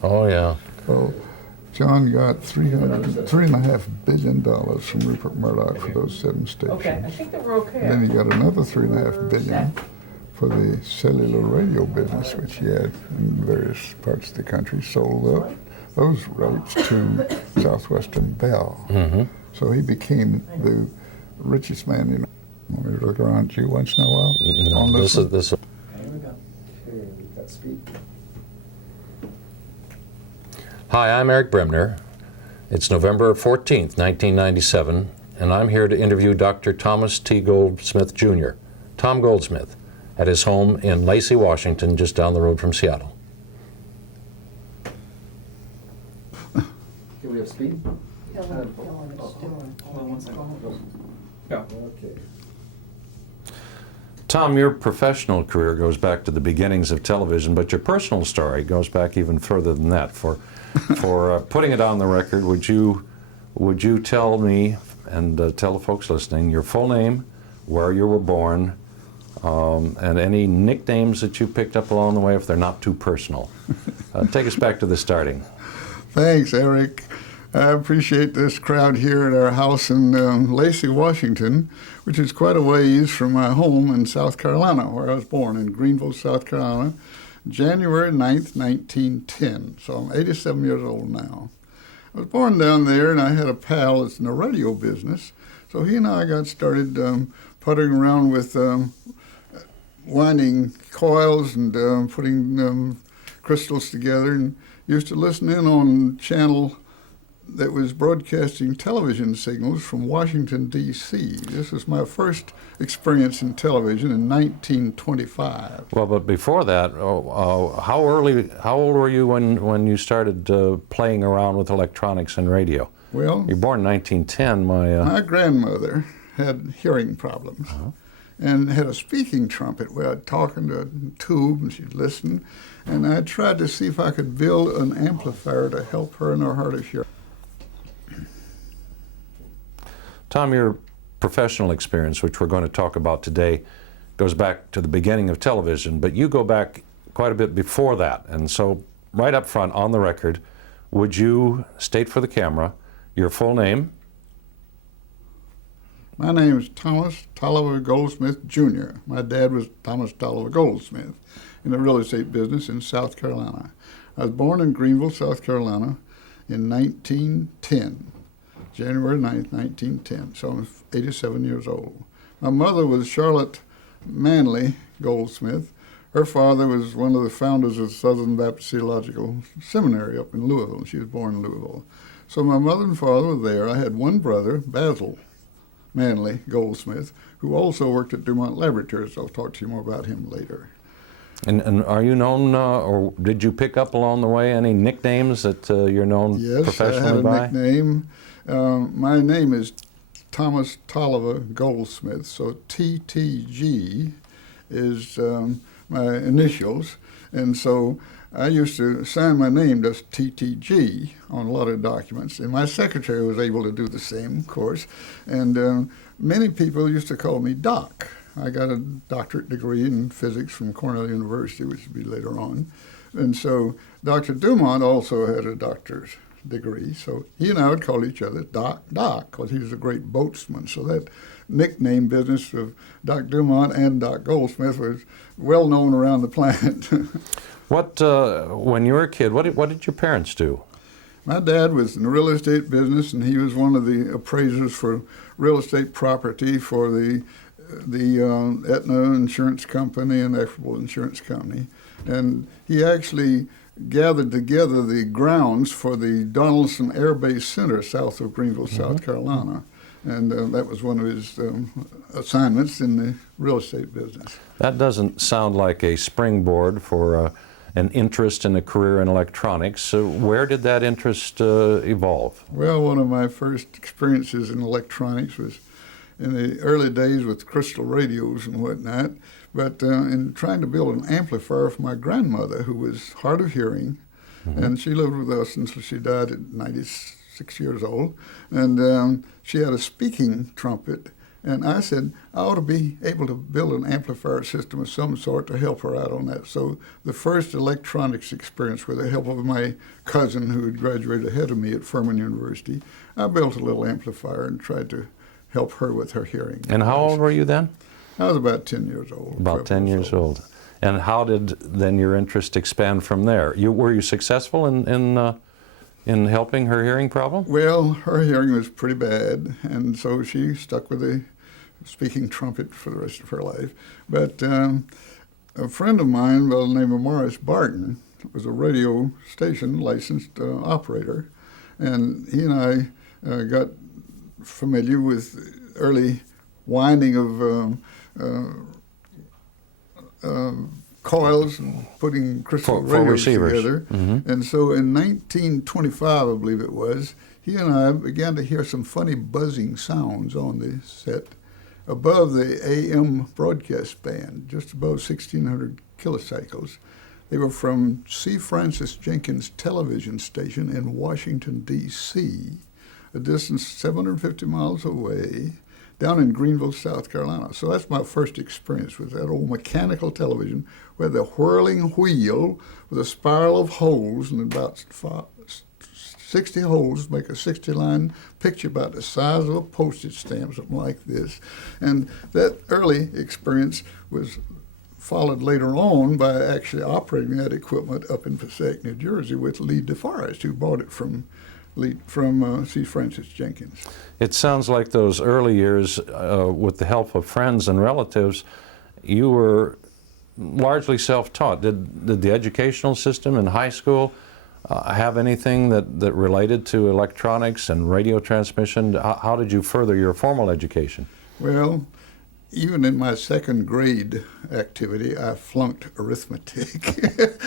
Oh, yeah. So John got $3.5 billion from Rupert Murdoch for those 7 stations. Okay, I think that we're okay. And then he got another $3.5 billion for the cellular radio business, which he had in various parts of the country, sold up those rights to Southwestern Bell. Mm-hmm. So he became the richest man, you know. Want me to look around you once in a while? No, this is. Here we go. Okay, we've got speed. Hi, I'm Eric Bremner. It's November 14th, 1997, and I'm here to interview Dr. Thomas T. Goldsmith, Jr., Tom Goldsmith, at his home in Lacey, Washington, just down the road from Seattle. Okay, we have speed? Hold on one second. Go. Okay. Tom, your professional career goes back to the beginnings of television, but your personal story goes back even further than that. For putting it on the record, would you tell me and tell the folks listening your full name, where you were born, and any nicknames that you picked up along the way, if they're not too personal? Take us back to the starting. Thanks, Eric. I appreciate this crowd here at our house in Lacey, Washington, which is quite a ways from my home in South Carolina, where I was born, in Greenville, South Carolina, January 9th, 1910. So I'm 87 years old now. I was born down there, and I had a pal that's in the radio business. So he and I got started puttering around with winding coils and putting crystals together, and used to listen in on channel that was broadcasting television signals from Washington, D.C. This was my first experience in television in 1925. Well, but before that, how old were you when you started playing around with electronics and radio? Well, You're born in 1910. my grandmother had hearing problems and had a speaking trumpet where I'd talk into a tube and she'd listen. And I tried to see if I could build an amplifier to help her in her hard of hearing. Tom, your professional experience, which we're going to talk about today, goes back to the beginning of television, but you go back quite a bit before that. And so, right up front, on the record, would you state for the camera your full name? My name is Thomas Tolliver Goldsmith, Jr. My dad was Thomas Tolliver Goldsmith in the real estate business in South Carolina. I was born in Greenville, South Carolina in 1910. January 9th, 1910, so I'm 87 years old. My mother was Charlotte Manley Goldsmith. Her father was one of the founders of Southern Baptist Theological Seminary up in Louisville. She was born in Louisville. So my mother and father were there. I had one brother, Basil Manley Goldsmith, who also worked at Dumont Laboratories. I'll talk to you more about him later. And are you known, or did you pick up along the way any nicknames that you're known professionally by? Yes, I had a nickname. My name is Thomas Tolliver Goldsmith, so TTG is my initials, and so I used to sign my name as TTG on a lot of documents, and my secretary was able to do the same, of course, and many people used to call me Doc. I got a doctorate degree in physics from Cornell University, which would be later on, and so Dr. Dumont also had a doctor's degree, so he and I would call each other Doc, because he was a great boatsman. So that nickname business of Doc Dumont and Doc Goldsmith was well known around the planet. When you were a kid, what did your parents do? My dad was in the real estate business, and he was one of the appraisers for real estate property for the Aetna Insurance Company and Equitable Insurance Company, and he actually gathered together the grounds for the Donaldson Air Base Center south of Greenville, South Carolina. And that was one of his assignments in the real estate business. That doesn't sound like a springboard for an interest in a career in electronics. So where did that interest evolve? Well, one of my first experiences in electronics was in the early days with crystal radios and whatnot. But in trying to build an amplifier for my grandmother, who was hard of hearing, and she lived with us until she died at 96 years old, and she had a speaking trumpet And I said, I ought to be able to build an amplifier system of some sort to help her out on that. So the first electronics experience, with the help of my cousin who had graduated ahead of me at Furman University, I built a little amplifier and tried to help her with her hearing. And how old were you then? I was about 10 years old. About 10 years old. And how did then your interest expand from there? Were you successful in helping her hearing problem? Well, her hearing was pretty bad, and so she stuck with the speaking trumpet for the rest of her life. But a friend of mine by the name of Morris Barton was a radio station licensed operator, and he and I got familiar with early winding of coils and putting crystal For radios receivers. together. Mm-hmm. And so in 1925, I believe it was, he and I began to hear some funny buzzing sounds on the set above the AM broadcast band, just above 1,600 kilocycles. They were from C. Francis Jenkins television station in Washington, D.C., a distance 750 miles away, down in Greenville, South Carolina. So that's my first experience with that old mechanical television where the whirling wheel with a spiral of holes, and about 60 holes make a 60-line picture about the size of a postage stamp, something like this. And that early experience was followed later on by actually operating that equipment up in Passaic, New Jersey with Lee DeForest, who bought it from C. Francis Jenkins. It sounds like those early years, with the help of friends and relatives, you were largely self-taught. Did the educational system in high school have anything that related to electronics and radio transmission? How did you further your formal education? Well, even in my second grade activity, I flunked arithmetic.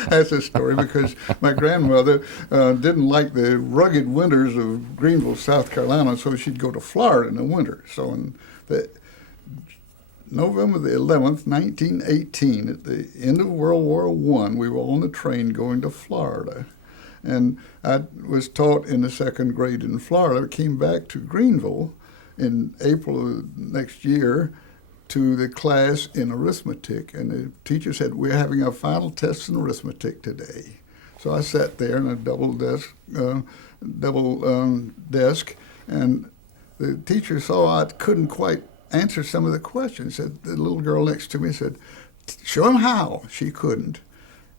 That's a story because my grandmother didn't like the rugged winters of Greenville, South Carolina, so she'd go to Florida in the winter. So in November the 11th, 1918, at the end of World War I, we were on the train going to Florida. And I was taught in the second grade in Florida, came back to Greenville in April of next year to the class in arithmetic, and the teacher said, we're having our final test in arithmetic today. So I sat there in a double desk, and the teacher saw I couldn't quite answer some of the questions. Said, the little girl next to me said, show him how. She couldn't.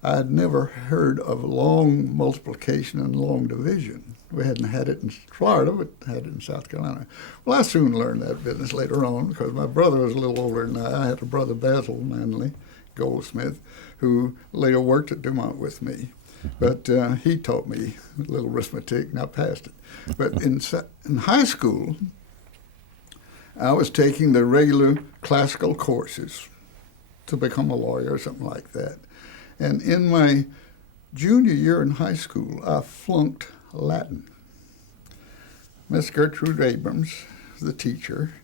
I had never heard of long multiplication and long division. We hadn't had it in Florida, but had it in South Carolina. Well, I soon learned that business later on because my brother was a little older than I. I had a brother, Basil Manley Goldsmith, who later worked at Dumont with me. But he taught me a little arithmetic, and I passed it. But in high school, I was taking the regular classical courses to become a lawyer or something like that. And in my junior year in high school, I flunked Latin. Miss Gertrude Abrams, the teacher,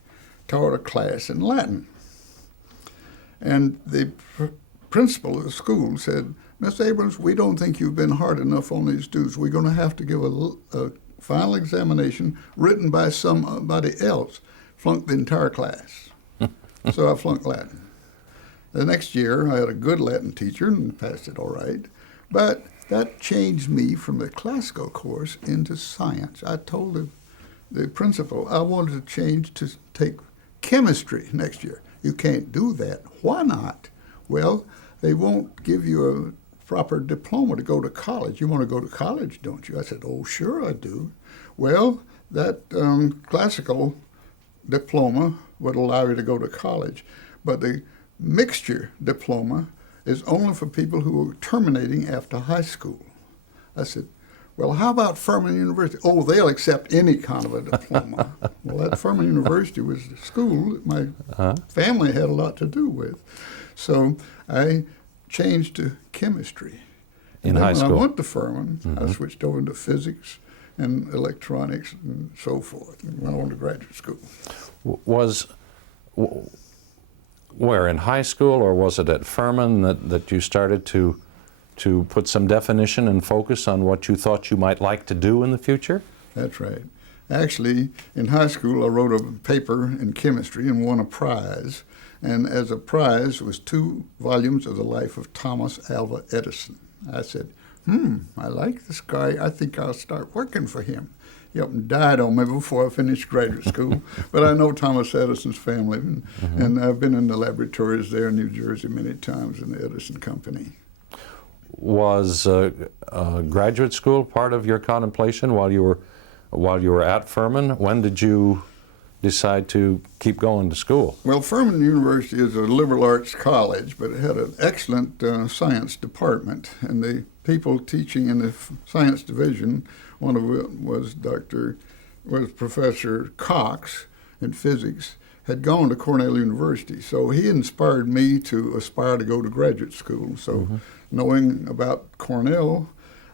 taught a class in Latin. And the principal of the school said, Miss Abrams, we don't think you've been hard enough on these students. We're going to have to give a final examination written by somebody else. Flunked the entire class. So I flunked Latin. The next year, I had a good Latin teacher and passed it all right. But that changed me from the classical course into science. I told the principal I wanted to change to take chemistry next year. You can't do that. Why not? Well, they won't give you a proper diploma to go to college. You want to go to college, don't you? I said, oh, sure I do. Well, that classical diploma would allow you to go to college, but the mixture diploma is only for people who are terminating after high school. I said, well, how about Furman University? Oh, they'll accept any kind of a diploma. Well, that Furman University was the school that my family had a lot to do with. So I changed to chemistry. In high school? When I went to Furman, I switched over into physics and electronics and so forth, and went on to graduate school. Where, in high school, or was it at Furman that you started to put some definition and focus on what you thought you might like to do in the future? That's right. Actually, in high school, I wrote a paper in chemistry and won a prize. And as a prize was 2 volumes of the life of Thomas Alva Edison. I said, I like this guy. I think I'll start working for him. He up and died on me before I finished graduate school. But I know Thomas Edison's family, and I've been in the laboratories there in New Jersey many times in the Edison Company. Was graduate school part of your contemplation while you were at Furman? When did you decide to keep going to school? Well, Furman University is a liberal arts college, but it had an excellent science department, and the people teaching in the science division, one of it was Professor Cox in physics, had gone to Cornell University. So he inspired me to aspire to go to graduate school. So knowing about Cornell,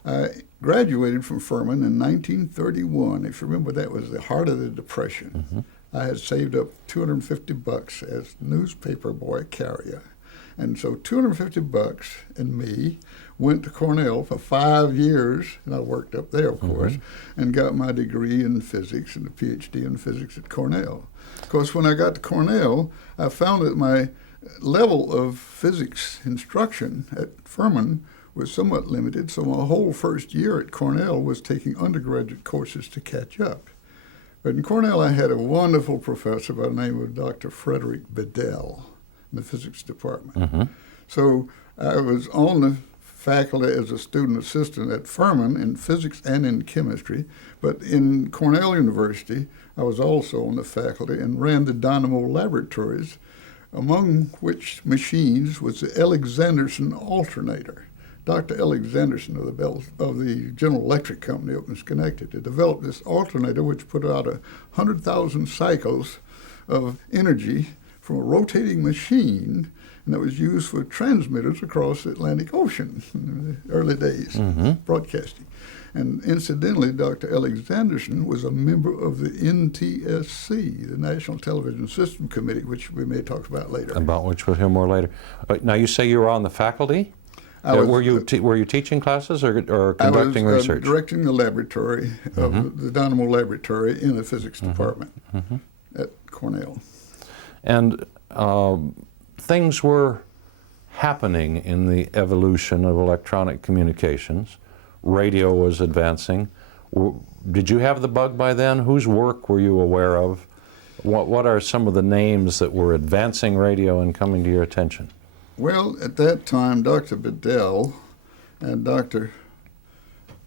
I graduated from Furman in 1931. If you remember, that was the heart of the Depression. I had saved up $250 as newspaper boy carrier. And so $250 and me went to Cornell for 5 years, and I worked up there, of course, and got my degree in physics and a PhD in physics at Cornell. Of course, when I got to Cornell, I found that my level of physics instruction at Furman was somewhat limited, so my whole first year at Cornell was taking undergraduate courses to catch up. But in Cornell, I had a wonderful professor by the name of Dr. Frederick Bedell in the physics department. So I was on the faculty as a student assistant at Furman in physics and in chemistry, but in Cornell University, I was also on the faculty and ran the dynamo laboratories, among which machines was the Alexanderson alternator. Dr. Alexanderson of the General Electric Company up in Schenectady developed this alternator which put out 100,000 cycles of energy from a rotating machine, and that was used for transmitters across the Atlantic Ocean in the early days, broadcasting. And incidentally, Dr. Alexanderson was a member of the NTSC, the National Television System Committee, which we may talk about later. About which we'll hear more later. Now, you say you were on the faculty? Were you teaching classes or conducting research? I was directing the laboratory, the dynamo laboratory in the physics department at Cornell. And things were happening in the evolution of electronic communications. Radio was advancing. Did you have the bug by then? Whose work were you aware of? What are some of the names that were advancing radio and coming to your attention? Well, at that time, Dr. Bedell and Dr.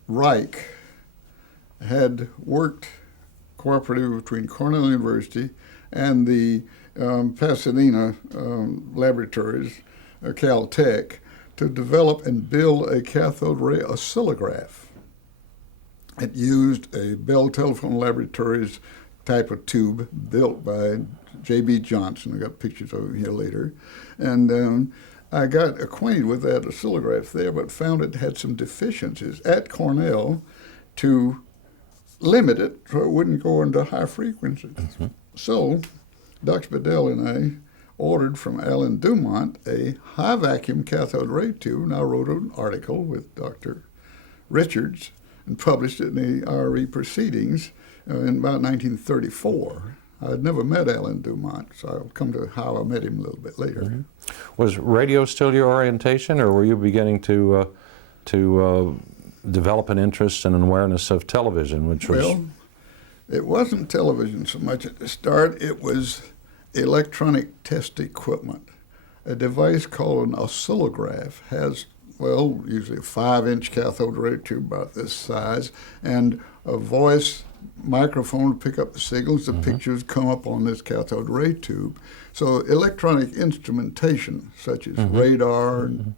Reich had worked cooperatively between Cornell University and the Pasadena laboratories, Caltech, to develop and build a cathode ray oscillograph. It used a Bell Telephone Laboratories type of tube built by J.B. Johnson. I got pictures of it here later. And I got acquainted with that oscillograph there, but found it had some deficiencies at Cornell to limit it so it wouldn't go into high frequencies. So Dr. Bedell and I ordered from Alan Dumont a high vacuum cathode ray tube, and I wrote an article with Dr. Richards and published it in the IRE Proceedings in about 1934. I had never met Alan Dumont, so I'll come to how I met him a little bit later. Was radio still your orientation, or were you beginning to develop an interest and an awareness of television, which was... Well, it wasn't television so much at the start. It was electronic test equipment. A device called an oscillograph has, well, usually a 5-inch cathode ray tube about this size, and a voice microphone to pick up the signals. The pictures come up on this cathode ray tube. So electronic instrumentation, such as radar and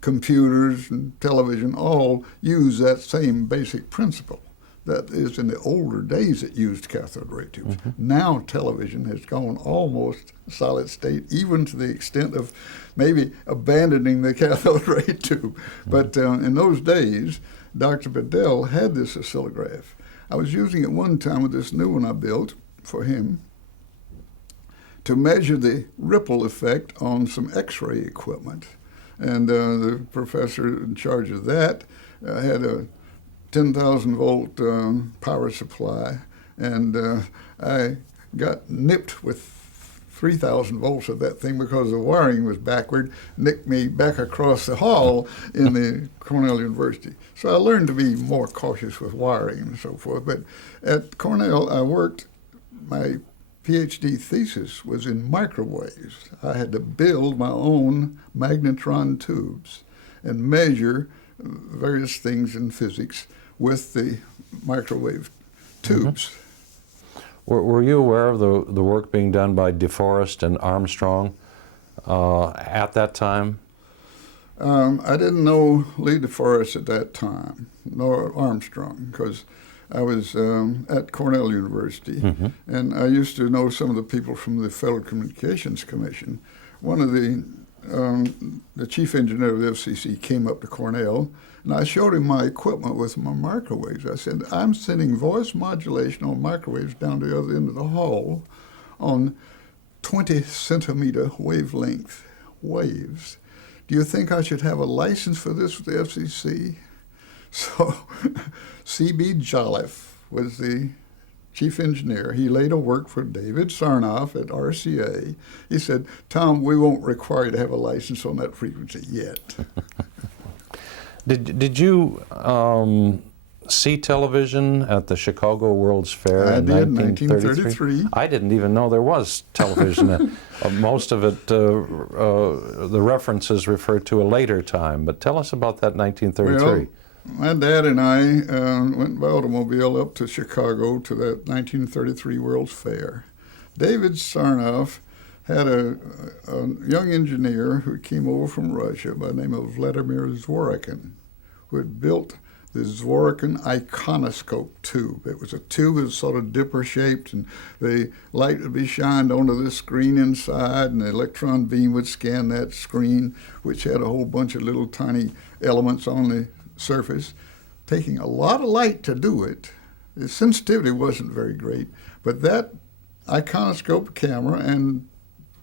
computers and television, all use that same basic principle. That is, in the older days, it used cathode ray tubes. Now television has gone almost solid state, even to the extent of maybe abandoning the cathode ray tube. But in those days, Dr. Bedell had this oscillograph. I was using it one time with this new one I built for him to measure the ripple effect on some X-ray equipment. And the professor in charge of that had a 10,000 volt power supply, and I got nipped with 3,000 volts of that thing because the wiring was backward, nicked me back across the hall in the Cornell University. So I learned to be more cautious with wiring and so forth. But at Cornell, I worked, my PhD thesis was in microwaves. I had to build my own magnetron tubes and measure various things in physics with the microwave tubes. Were you aware of the work being done by DeForest and Armstrong at that time? I didn't know Lee DeForest at that time, nor Armstrong, because I was at Cornell University, and I used to know some of the people from the Federal Communications Commission. One of the chief engineer of the FCC came up to Cornell, and I showed him my equipment with my microwaves. I said, I'm sending voice modulation on microwaves down to the other end of the hall on 20 centimeter wavelength waves. Do you think I should have a license for this with the FCC? So C.B. Jolliffe was the chief engineer. He later worked for David Sarnoff at RCA. He said, Tom, we won't require you to have a license on that frequency yet. Did you see television at the Chicago World's Fair I in did, 1933? I didn't even know there was television. Most of it, the references refer to a later time, but tell us about that 1933. Well, my dad and I went by automobile up to Chicago to that 1933 World's Fair. David Sarnoff had a young engineer who came over from Russia by the name of Vladimir Zworykin, who had built the Zworykin iconoscope tube. It was a tube that was sort of dipper-shaped, and the light would be shined onto this screen inside, and the electron beam would scan that screen, which had a whole bunch of little tiny elements on the surface, taking a lot of light to do it. The sensitivity wasn't very great, but that iconoscope camera and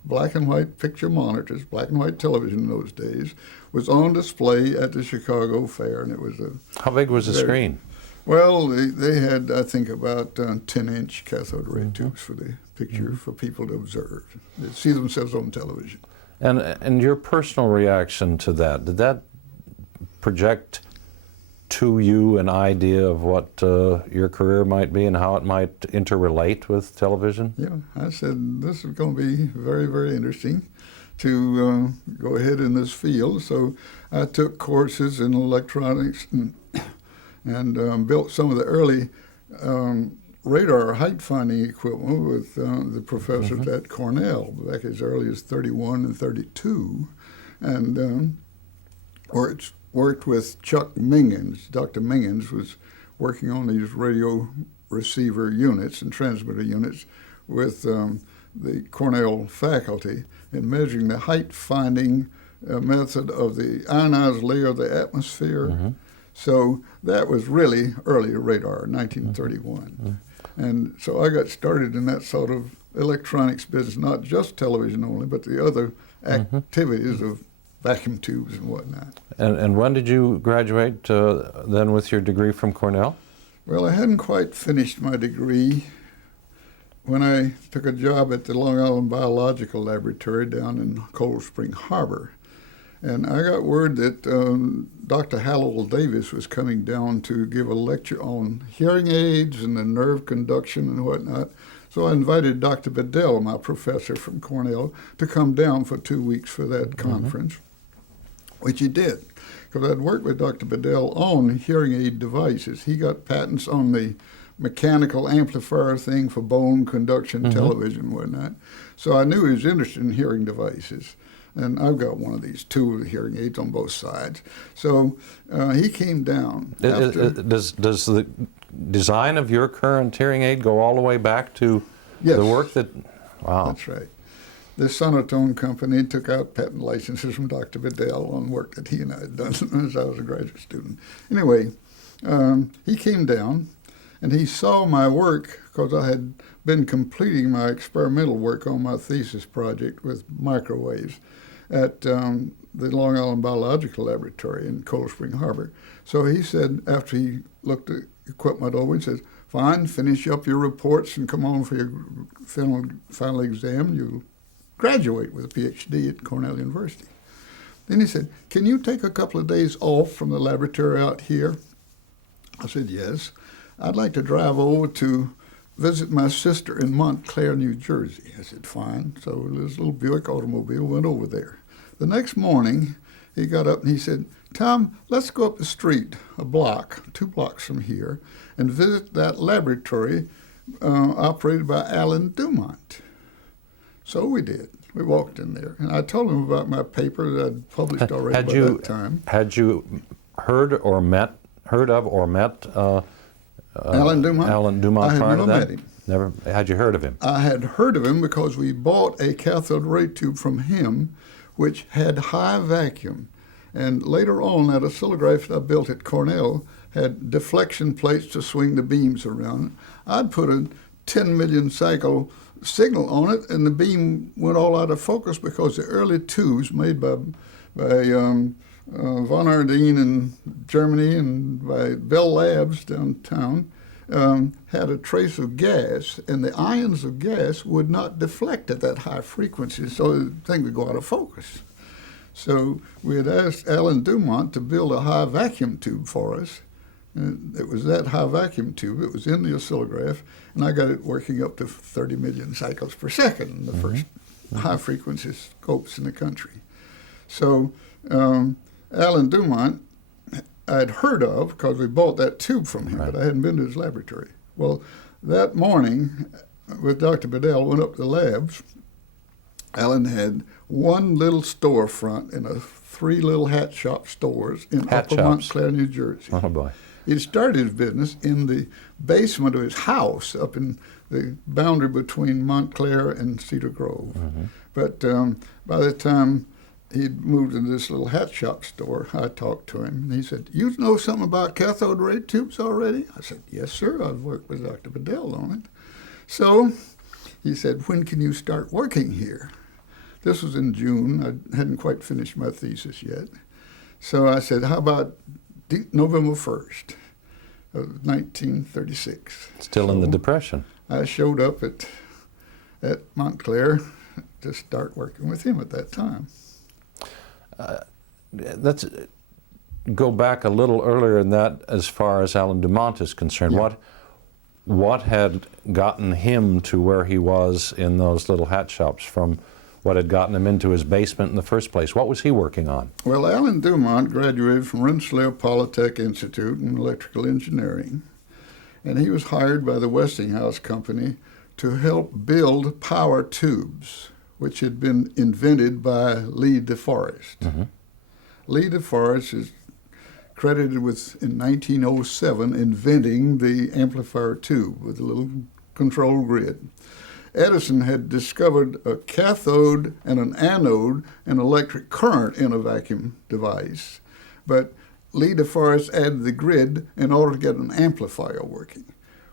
black and white picture monitors, black and white television in those days, was on display at the Chicago Fair, and it was a... How big was the screen? Well, they had, I think, about 10-inch cathode ray tubes for the picture for people to observe. They see themselves on television. And your personal reaction to that, did that project to you an idea of what your career might be and how it might interrelate with television? Yeah, I said, this is going to be very, very interesting to go ahead in this field. So I took courses in electronics and built some of the early radar height finding equipment with the professors at Cornell back as early as 31 and 32. And worked with Chuck Mingens. Dr. Mingens was working on these radio receiver units and transmitter units with the Cornell faculty in measuring the height finding method of the ionized layer of the atmosphere. So that was really early radar, 1931. And so I got started in that sort of electronics business, not just television only, but the other activities of vacuum tubes and whatnot. And when did you graduate then with your degree from Cornell? Well, I hadn't quite finished my degree when I took a job at the Long Island Biological Laboratory down in Cold Spring Harbor. And I got word that Dr. Hallowell Davis was coming down to give a lecture on hearing aids and the nerve conduction and whatnot. So I invited Dr. Bedell, my professor from Cornell, to come down for 2 weeks for that conference, which he did, because I'd worked with Dr. Bedell on hearing aid devices. He got patents on the mechanical amplifier thing for bone conduction television and whatnot. So I knew he was interested in hearing devices. And I've got one of these, two hearing aids on both sides. So he came down. Does the design of your current hearing aid go all the way back to the work that... Wow. That's right. The Sonotone Company took out patent licenses from Dr. Bedell on work that he and I had done as I was a graduate student. Anyway, he came down and he saw my work because I had been completing my experimental work on my thesis project with microwaves at the Long Island Biological Laboratory in Cold Spring Harbor. So he said, after he looked the equipment over, he said, fine, finish up your reports and come on for your final exam. You'll graduate with a PhD at Cornell University. Then he said, can you take a couple of days off from the laboratory out here? I said, yes. I'd like to drive over to visit my sister in Montclair, New Jersey. I said, fine. So this little Buick automobile went over there. The next morning, he got up and he said, Tom, let's go up the street, a block, 2 blocks from here, and visit that laboratory operated by Alan Dumont. So we did. We walked in there, and I told him about my paper that I'd published already by that time. Had you heard of or met Alan Dumont? Alan Dumont I had prior to never that? met him. Never. Had you heard of him? I had heard of him because we bought a cathode ray tube from him, which had high vacuum. And later on, that oscillograph that I built at Cornell had deflection plates to swing the beams around. I'd put a 10 million cycle signal on it, and the beam went all out of focus because the early tubes made by von Ardeen in Germany and by Bell Labs downtown had a trace of gas, and the ions of gas would not deflect at that high frequency, so the thing would go out of focus. So we had asked Alan Dumont to build a high vacuum tube for us. And it was that high vacuum tube. It was in the oscillograph, and I got it working up to 30 million cycles per second, the first high frequency scopes in the country. So Alan Dumont I'd heard of because we bought that tube from him, Right. but I hadn't been to his laboratory. Well, that morning, with Dr. Bedell, went up to the labs. Alan had one little storefront in 3 little hat shop stores in Hat Upper shops. Montclair, New Jersey. Oh boy. He started his business in the basement of his house up in the boundary between Montclair and Cedar Grove. But by the time he'd moved into this little hat shop store, I talked to him, and he said, you know something about cathode ray tubes already? I said, yes, sir. I've worked with Dr. Bedell on it. So he said, when can you start working here? This was in June. I hadn't quite finished my thesis yet. So I said, how about November 1st of 1936? Still in the Depression. I showed up at Montclair to start working with him at that time. Let's go back a little earlier than that as far as Alan Dumont is concerned. Yeah. What had gotten him to where he was in those little hat shops from what had gotten him into his basement in the first place? What was he working on? Well, Alan Dumont graduated from Rensselaer Polytech Institute in electrical engineering, and he was hired by the Westinghouse Company to help build power tubes, which had been invented by Lee DeForest. Lee DeForest is credited with, in 1907, inventing the amplifier tube with a little control grid. Edison had discovered a cathode and an anode and electric current in a vacuum device, but Lee DeForest added the grid in order to get an amplifier working.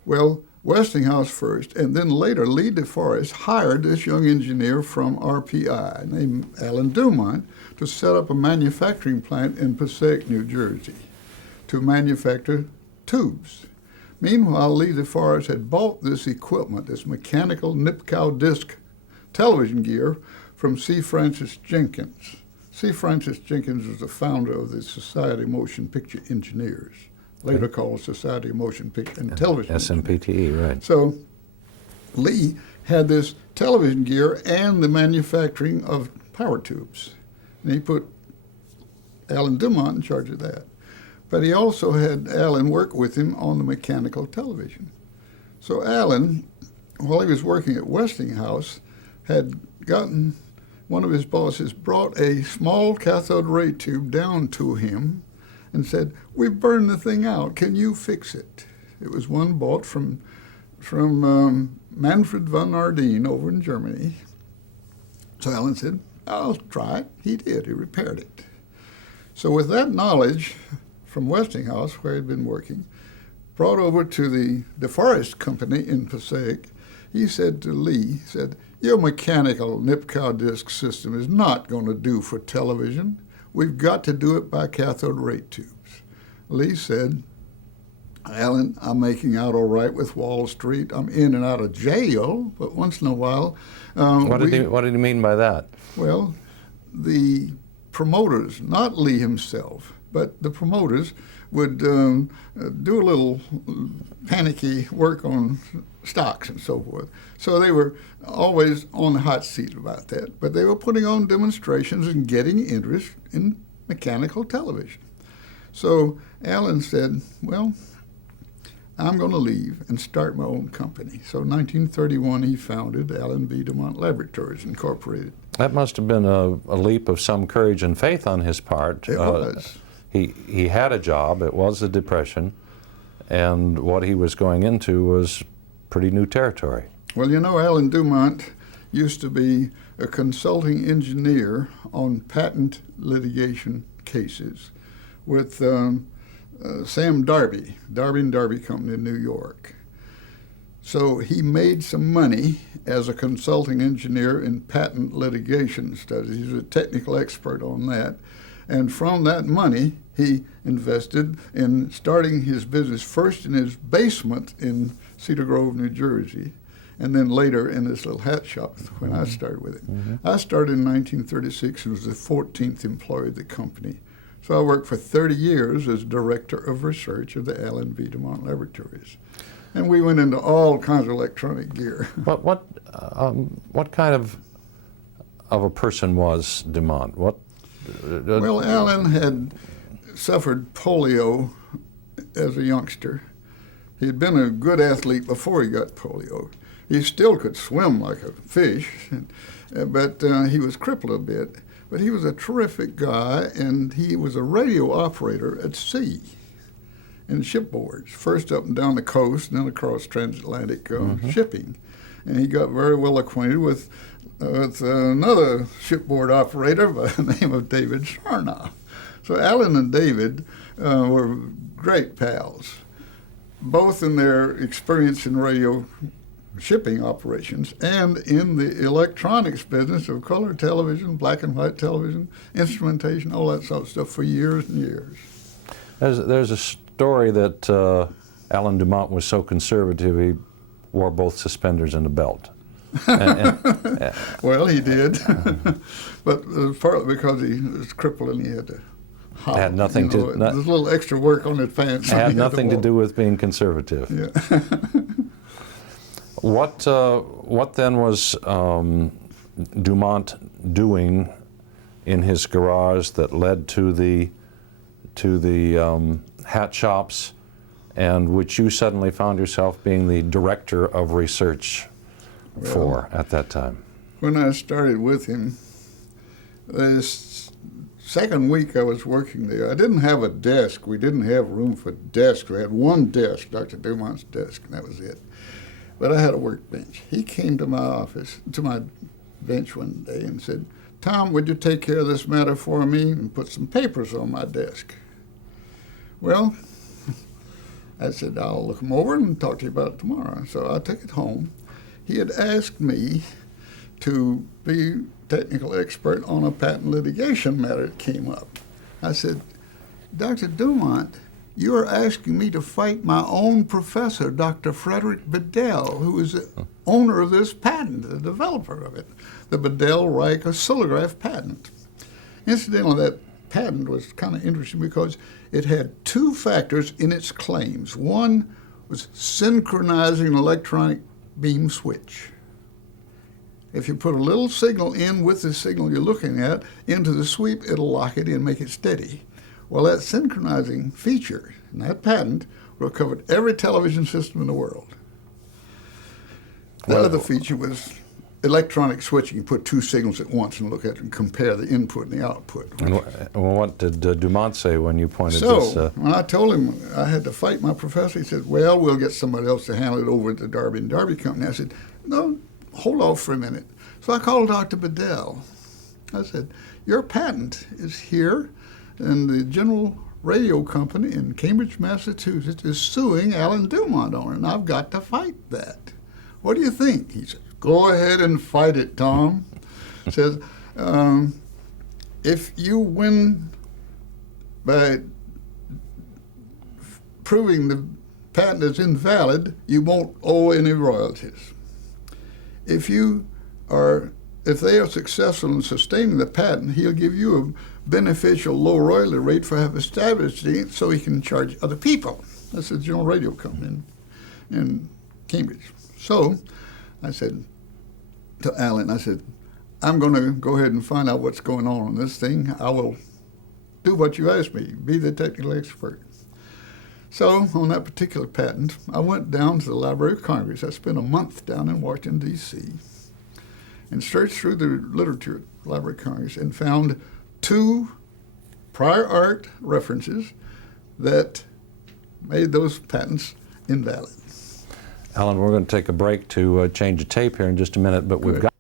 Well, Westinghouse first, and then later Lee DeForest hired this young engineer from RPI named Alan Dumont to set up a manufacturing plant in Passaic, New Jersey, to manufacture tubes. Meanwhile, Lee DeForest had bought this equipment, this mechanical Nipkow disc television gear, from C. Francis Jenkins. C. Francis Jenkins was the founder of the Society of Motion Picture Engineers, later called Society of Motion Picture and Television SMPTE, right. So Lee had this television gear and the manufacturing of power tubes. And he put Alan Dumont in charge of that. But he also had Alan work with him on the mechanical television. So Alan, while he was working at Westinghouse, had gotten one of his bosses, brought a small cathode ray tube down to him and said, "We've burned the thing out. Can you fix it?" It was one bought from Manfred von Ardeen over in Germany. So Alan said, "I'll try it." He did. He repaired it. So with that knowledge from Westinghouse, where he'd been working, brought over to the DeForest Company in Passaic, he said to Lee, "Your mechanical Nipkow disc system is not going to do for television. We've got to do it by cathode ray tubes." Lee said, Alan, I'm making out all right with Wall Street. I'm in and out of jail, but once in a while. What did he mean by that? Well, the promoters, not Lee himself, but the promoters would do a little panicky work on stocks and so forth. So they were always on the hot seat about that. But they were putting on demonstrations and getting interest in mechanical television. So Alan said, well, I'm going to leave and start my own company. So in 1931, he founded Allen B. Dumont Laboratories Incorporated. That must have been a leap of some courage and faith on his part. It was. He had a job. It was the Depression, and what he was going into was pretty new territory. Well, you know, Allen Dumont used to be a consulting engineer on patent litigation cases with Sam Darby, Darby and Darby Company in New York. So he made some money as a consulting engineer in patent litigation studies. He's a technical expert on that. And from that money, he invested in starting his business first in his basement in Cedar Grove, New Jersey, and then later in this little hat shop when I started with it. Mm-hmm. I started in 1936 and was the 14th employee of the company. So I worked for 30 years as director of research of the Allen B. Dumont Laboratories. And we went into all kinds of electronic gear. What kind of a person was Dumont? Well, Allen had suffered polio as a youngster. He had been a good athlete before he got polio. He still could swim like a fish, but he was crippled a bit. But he was a terrific guy, and he was a radio operator at sea in shipboards, first up and down the coast, and then across transatlantic shipping. And he got very well acquainted with another shipboard operator by the name of David Sharnoff. So Allen and David were great pals, both in their experience in radio shipping operations and in the electronics business of color television, black and white television, instrumentation, all that sort of stuff for years and years. There's a story that Allen Dumont was so conservative he wore both suspenders and a belt. Well, he did, but it was partly because he was crippled and he had to hop. Had nothing there's a little extra work on his pants. Had nothing to do with being conservative. Yeah. What then was Dumont doing in his garage that led to the hat shops, and which you suddenly found yourself being the director of research for at that time? When I started with him, this second week I was working there, I didn't have a desk. We didn't have room for desks. We had one desk, Dr. Dumont's desk, and that was it. But I had a workbench. He came to my office, to my bench one day and said, "Tom, would you take care of this matter for me and put some papers on my desk?" Well, I said, "I'll look them over and talk to you about it tomorrow." So I took it home. He had asked me to be technical expert on a patent litigation matter that came up. I said, "Dr. Dumont, you are asking me to fight my own professor, Dr. Frederick Bedell, who is the owner of this patent, the developer of it, the Bedell-Reich oscillograph patent." Incidentally, that patent was kind of interesting because it had two factors in its claims. One was synchronizing an electronic beam switch. If you put a little signal in with the signal you're looking at into the sweep, it'll lock it in, make it steady. Well, that synchronizing feature in that patent would have covered every television system in the world. The other feature was electronic switching. You put two signals at once and look at it and compare the input and the output. And what did Dumont say when you pointed So, this? when I told him I had to fight my professor, he said, "Well, we'll get somebody else to handle it over at the Darby and Darby Company." I said, "No, hold off for a minute." So I called Dr. Bedell. I said, "Your patent is here, and the General Radio Company in Cambridge, Massachusetts is suing Allen Dumont on it, and I've got to fight that. What do you think?" He said, "Go ahead and fight it, Tom." Says, "If you win by proving the patent is invalid, you won't owe any royalties. If they are successful in sustaining the patent, he'll give you a beneficial low royalty rate for having established it so he can charge other people. That's a General Radio Company in Cambridge. So I said to Alan, I said, I'm going to go ahead and find out what's going on this thing. I will do what you asked me, be the technical expert. So on that particular patent, I went down to the Library of Congress. I spent a month down in Washington, D.C., and searched through the literature at the Library of Congress and found 2 prior art references that made those patents invalid. Alan, we're going to take a break to change a tape here in just a minute, but we've got